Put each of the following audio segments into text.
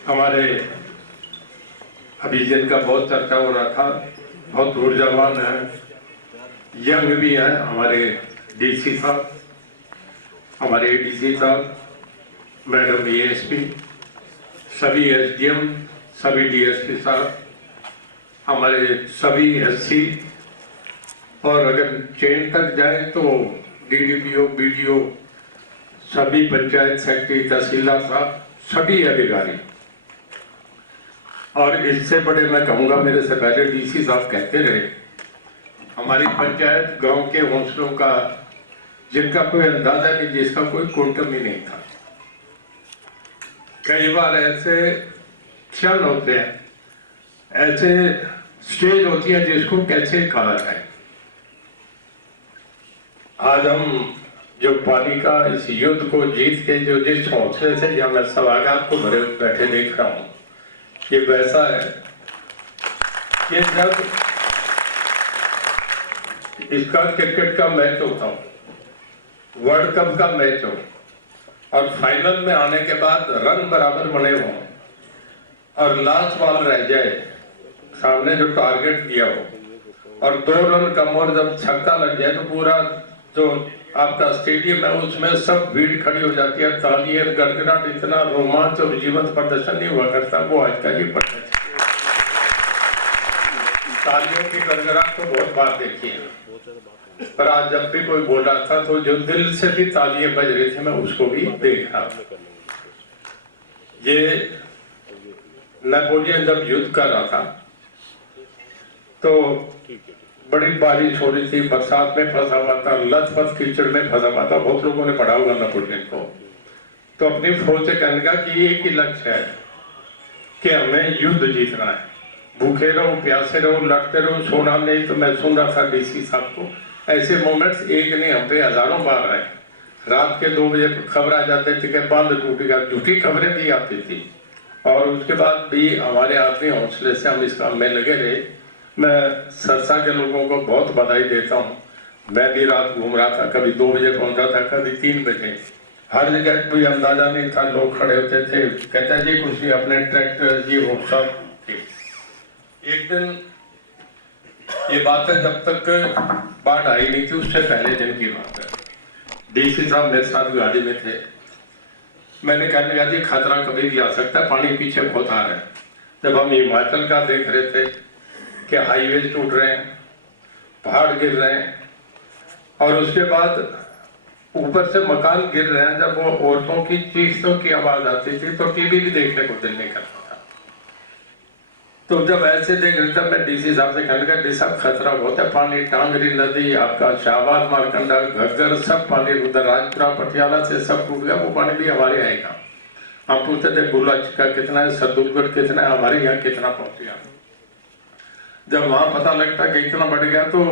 हमारे अभी जिनका बहुत चर्चा हो रहा था, बहुत ऊर्जावान है, यंग भी है, हमारे डीसी साहब, हमारे एडीसी साहब, मैडम एएसपी, सभी एसडीएम, सभी डीएसपी साहब, हमारे सभी एससी, और अगर चेन तक जाए तो डीडीपीओ, बीडीओ, सभी पंचायत सेक्रेटरी, तहसीलदार साहब, सभी अधिकारी। और इससे बड़े मैं कहूँगा, मेरे से पहले डीसी साहब कहते रहे, हमारी पंचायत गांव के हौसलों का जिनका कोई अंदाजा नहीं, जिसका कोई क्वांटम ही नहीं था। कई बार ऐसे क्षण होते हैं, ऐसे स्टेज होती है जिसको कैसे कहा जाए। आज हम जो पानी का इस युद्ध को जीत के जो जिस हौसले से या मैं सभागार को भरे बैठे देख रहा हूँ, ये वैसा है कि जब इसका क्रिकेट का मैच होता हो, वर्ल्ड कप का मैच हो, और फाइनल में आने के बाद रन बराबर बने हों और लास्ट बॉल रह जाए, सामने जो टारगेट दिया हो और 2 रन कम और जब छक्का लग जाए तो पूरा जो आपका स्टेडियम है उसमें सब भीड़ खड़ी हो जाती है, तालियां, गड़गड़ाहट, इतना रोमांच और जीवंत प्रदर्शन नहीं हुआ करता वो आज का ये प्रदर्शन। तालियों की गड़गड़ाहट तो बहुत बार देखी है, पर आज जब भी कोई बोल रहा था तो जो दिल से भी तालियां बज रही थी, मैं उसको भी देख रहा था। ये नेपोलियन जब युद्ध कर रहा था तो बड़ी बारिश हो रही थी, बरसात में फंसा हुआ था, लथपथ कीचड़ में फंसा हुआ था, बहुत लोगों ने पढ़ा होगा नेपोलियन को। तो अपनी फौज से कहने का कि एक ही लक्ष्य है कि हमें युद्ध जीतना है, भूखे रहो, प्यासे रहो, लड़ते रहो, सोना नहीं। तो मैं सुन रहा था डीसी साहब को, ऐसे मोमेंट्स एक नहीं हम पे हजारों बार आए। रात के 2 बजे खबर आ जाते थे कि बांध टूट गया, झूठी खबरें भी आती थी, और उसके बाद भी हमारे आदमी हौसले से हम इस काम में लगे रहे। मैं सरसा के लोगों को बहुत बधाई देता हूँ। मैं भी रात घूम रहा था, कभी 2 बजे पहुंचा था, कभी 3 बजे, हर जगह कोई अंदाजा नहीं था, लोग खड़े होते थे, कहते जी कुछ नहीं, अपने ट्रैक्टर जी वो सब। एक दिन ये बात है, जब तक बाढ़ आई नहीं थी उससे पहले दिन की बात है, डीसी साहब मेरे साथ गाड़ी में थे। मैंने कहने लगा जी खतरा कभी भी आ सकता है, पानी पीछे बहुत आ रहा है। जब हम हिमाचल का देख रहे थे कि हाईवे टूट रहे हैं, पहाड़ गिर रहे हैं, और उसके बाद ऊपर से मकान गिर रहे हैं, जब वो औरतों की चीखों की आवाज आती थी तो टीवी भी देखने को दिल नहीं करता था। तो जब ऐसे देख रहे थे, मैं डीसी साहब से कहने लगा डी साहब खतरा बहुत है, पानी टांगरी नदी, आपका शाहबाद, मारकंडा, घग्गर, सब पानी उधर राजपुरा पटियाला से सब टूट गया, वो पानी भी हमारे आएगा। हम पूछते थे बुलाच का कितना है, सदुलगढ़ कितना है, हमारे यहाँ कितना पहुंच गया। जब वहां पता लगता कि इतना बढ़ गया तो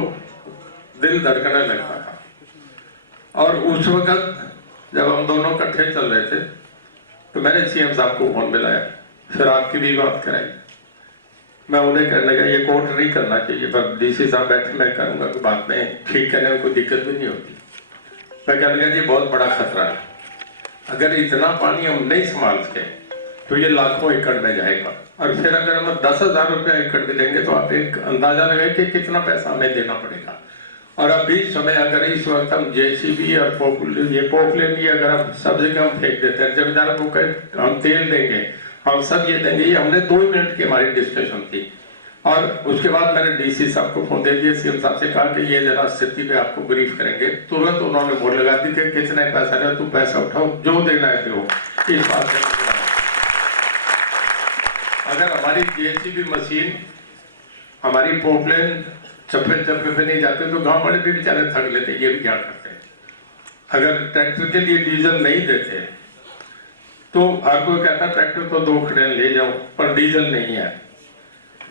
दिल धड़कने लगता था। और उस वक्त जब हम दोनों इकट्ठे चल रहे थे तो मैंने सीएम साहब को फोन मिलाया, फिर आपकी भी बात कराई। मैं उन्हें कहने लगा ये कोर्ट नहीं करना चाहिए, पर डीसी साहब बैठे, मैं करूंगा कि बात में ठीक करने में कोई दिक्कत भी नहीं होती। मैं कहने लगा जी बहुत बड़ा खतरा है, अगर इतना पानी हम नहीं संभाल सके तो ये लाखों एकड़ में जाएगा, और फिर अगर हम 10,000 रुपया एकड़ में देंगे तो आप एक अंदाजा लगाए कि कितना पैसा हमें देना पड़ेगा। और अभी समय अगर इस वक्त हम जेसीबी और पोखले भी अगर हम सब जगह हम फेंक देते हैं, जमींदार को कहे हम तेल देंगे, हम सब ये देंगे, ये हमने 2 मिनट की हमारी डिस्कशन थी। और उसके बाद मैंने डीसी साहब को फोन दे दिया, सीएम साहब से कहा कि ये जरा स्थिति पे आपको ब्रीफ करेंगे। तुरंत उन्होंने बोल लगा दी कि कितने पैसा है, तू पैसा उठाओ, जो देना है दो। इस बात से अगर हमारी जेसीबी मशीन, हमारी पोपलेन चप्पे चप्पे पे नहीं जाते तो गांव वाले भी बेचारे थक लेते, ये भी क्या करते हैं। अगर ट्रैक्टर के लिए डीजल नहीं देते तो हर कोई कहता ट्रैक्टर तो 2 खड़े ले जाओ, पर डीजल नहीं है,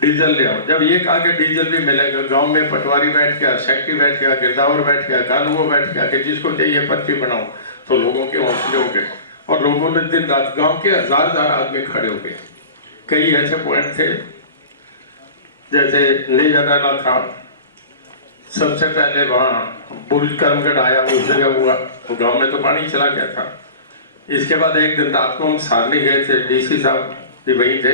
डीजल ले आओ। जब ये कहा कि डीजल भी मिलेगा, गांव में पटवारी बैठ गया, सेक्रेटरी बैठ गया, गिरदावर बैठ गया, कानून बैठ गया कि जिसको चाहिए पर्ची बनाओ, तो लोगों के हौसले हो गए, और लोगों ने दिन रात गांव के हजार आदमी खड़े हो गए। कई ऐसे पॉइंट थे, जैसे लेजराला था, सबसे पहले वहां बुर्ज करमगढ़ आया, उस जगह हुआ, तो गांव में तो पानी चला गया था। इसके बाद एक दिन रात को हम सारनी गए थे, डीसी साहब कि वही थे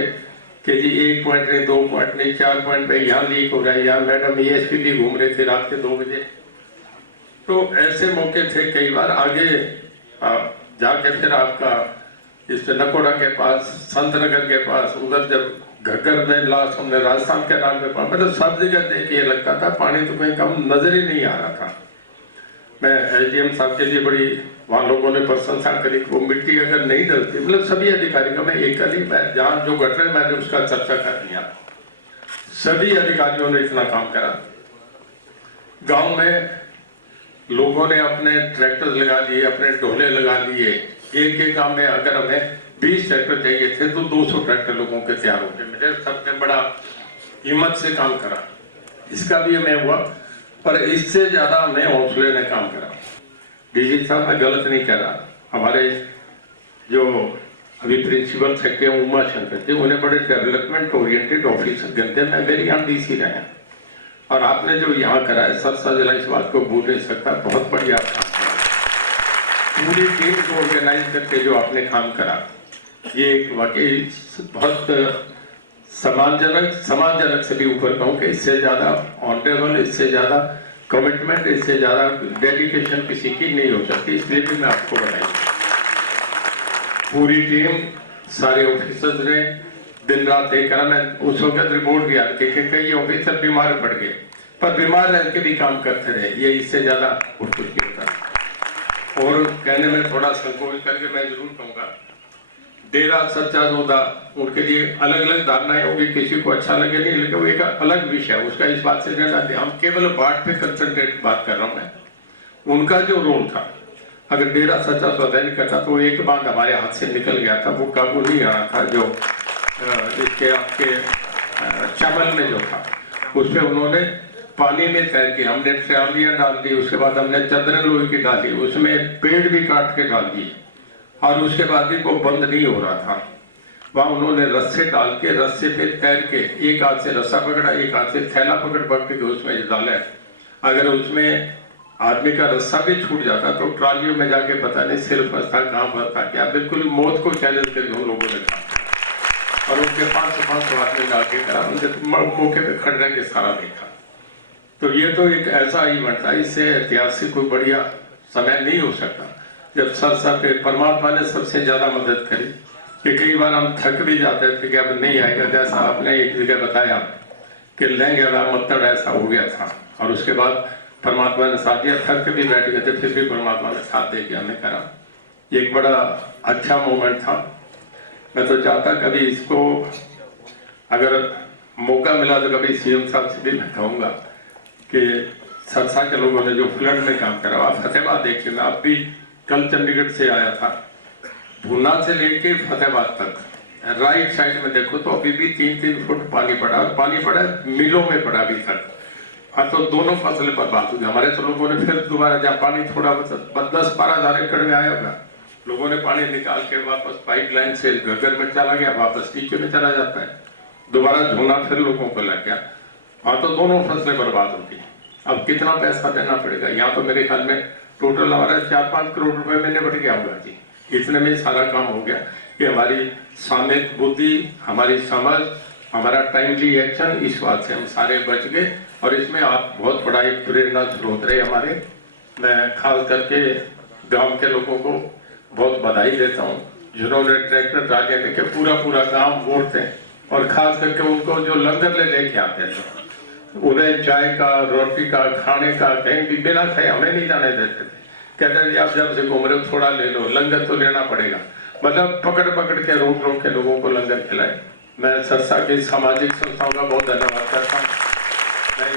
कि जी 1 पॉइंट नहीं, 2 पॉइंट नहीं, 4 पॉइंट में यहाँ लीक हो रहा है, यहाँ मैडम ESP भी घूम रहे थे रात के 2 बजे। तो ऐसे मौके थे कई बार। आगे जाके फिर आपका इस नकोड़ा के पास, संत नगर के पास, उधर जब घग्गर में लास्ट हमने राजस्थान के नाम पे पाया, मतलब सब जगह देख के लगता था पानी तो कहीं कम नजर ही नहीं आ रहा था। मैं SDM साहब के लिए बड़ी वहाँ लोगों ने प्रशंसा करी। वो मिट्टी अगर नहीं डलती, मतलब सभी अधिकारियों में एक नहीं, मैं जहाँ जो घटना मैंने उसका चर्चा कर दिया, सभी अधिकारियों ने इतना काम करा। गांव में लोगों ने अपने ट्रैक्टर लगा लिए, अपने ढोले लगा लिए। एक गांव में अगर हमें 20 ट्रैक्टर चाहिए थे तो 200 ट्रैक्टर लोगों के तैयार हो गए। मेरे सबने बड़ा हिम्मत से काम करा, इसका भी हमें हुआ, पर इससे ज्यादा हमें हौसले ने काम करा। DG साहब, मैं गलत नहीं कह रहा, हमारे जो अभी प्रिंसिपल सेक्रेटरी उमा शंकर जी, उन्हें बड़े डेवलपमेंट ओरिएंटेड ऑफिसर बनते हैं। मैं मेरे यहाँ DC रहे हैं, और आपने जो यहाँ करा है सर जिला, इस बात को भूल नहीं सकता, बहुत बढ़िया काम करा। पूरी टीम को ऑर्गेनाइज करके जो आपने काम करा, ये एक वाकई बहुत सम्मानजनक से भी ऊपर कहूँ कि इससे ज्यादा ऑनरेबल, इससे ज्यादा कमिटमेंट, इससे ज्यादा डेडिकेशन किसी की नहीं हो सकती। इसलिए भी मैं आपको बताई, पूरी टीम, सारे ऑफिसर्स ने दिन रात एक करा। मैं उस वक्त रिपोर्ट भी आती कि कई ऑफिसर बीमार पड़ गए, पर बीमार रह के भी काम करते रहे। ये इससे ज्यादा और कुछ नहीं होता। और कहने में थोड़ा संकोच करके मैं जरूर कहूँगा, डेरा सच्चा सौदा, उनके लिए अलग अलग धारणाएं होगी, किसी को अच्छा लगे नहीं लगे, वो एक अलग विषय है उसका। इस बात से ज्यादा हम केवल बाढ़ पे कंसंट्रेट बात कर रहा हूँ मैं। उनका जो रोल था, अगर डेरा सच्चा सौदा नहीं करता तो एक बात हमारे हाथ से निकल गया था, वो काबू नहीं आ रहा था। जो इसके आपके चावल में जो था, उस पर उन्होंने पानी में तैर के, हमने ट्रालियां डाल दी, उसके बाद हमने चंद्रन लोहे की डाली, उसमें पेड़ भी काट के डाल दिए, और उसके बाद भी वो बंद नहीं हो रहा था। वहां उन्होंने रस्से डाल के, रस्से पे तैर के, एक हाथ से रस्सा पकड़ा, एक हाथ से थैला पकड़ के उसमें डाला। अगर उसमें आदमी का रस्सा भी छूट जाता तो ट्रालियों में जाके पता नहीं सिर फंसता, कहाँ फंसता, क्या। बिल्कुल मौत को चैलेंज करके उन लोगों ने कहा, और उनके 500 आदमी डाके करा, उनके मौके पे खड़े रह के सारा देखा। तो ये तो एक ऐसा इवेंट था, इससे ऐतिहासिक कोई बढ़िया समय नहीं हो सकता। जब सर पे परमात्मा ने सबसे ज्यादा मदद करी, कि कई बार हम थक भी जाते थे कि अब नहीं आएगा। जैसा आपने एक जगह बताया कि लेंगे मतलब ऐसा हो गया था, और उसके बाद परमात्मा ने साथ दिया, थक के भी बैठ गए थे, फिर भी परमात्मा ने साथ दे के हमें करा। ये एक बड़ा अच्छा मोमेंट था। मैं तो चाहता कभी इसको अगर मौका मिला तो कभी CM साहब से भी मैं कहूँगा कि सरसा के लोगों ने जो फ्लड में काम करा, आप फतेहाबाद देखिए। मैं अब भी कल चंडीगढ़ से आया था, भूना से लेके फतेहाबाद तक राइट साइड में देखो तो अभी भी 3-3 फुट पानी पड़ा, और पानी पड़ा मिलों में पड़ा अभी तक। हाँ, तो दोनों फसलें बर्बाद हो गई हमारे। तो लोगों ने फिर दोबारा, जहाँ पानी थोड़ा 10-12 हज़ार एकड़ में आया होगा, लोगों ने पानी निकाल के वापस पाइपलाइन से घग्गर में चला गया, वापस नीचे में चला जाता है, दोबारा झोना फिर लोगों को लग गया। हाँ, तो दोनों फसलें बर्बाद हो गई। अब कितना पैसा देना पड़ेगा? यहाँ तो मेरे ख्याल में टोटल हमारा 4-5 करोड़ रुपए में निपट गया होगा जी। इतने में सारा काम हो गया कि हमारी सामयिक बुद्धि, हमारी समझ, हमारा टाइमली एक्शन, इस बात से हम सारे बच गए। और इसमें आप बहुत बड़ा एक प्रेरणा स्रोत रहे हमारे। मैं खास करके गांव के लोगों को बहुत बधाई देता हूँ, जिन्होंने ट्रैक्टर ट्रालियां लेके पूरा गांव मोड़ते हैं, और खास करके उनको जो लंगर लेके आते थे, उन्हें चाय का, रोटी का, खाने का कहीं भी बिना खाए हमें नहीं जाने देते थे। कहते थे आप जब से घूम रहे हो थोड़ा ले लो, लंगर तो लेना पड़ेगा। मतलब पकड़ के रोक के लोगों को लंगर खिलाए। मैं सरसा की सामाजिक संस्थाओं का बहुत धन्यवाद करता हूँ। मैं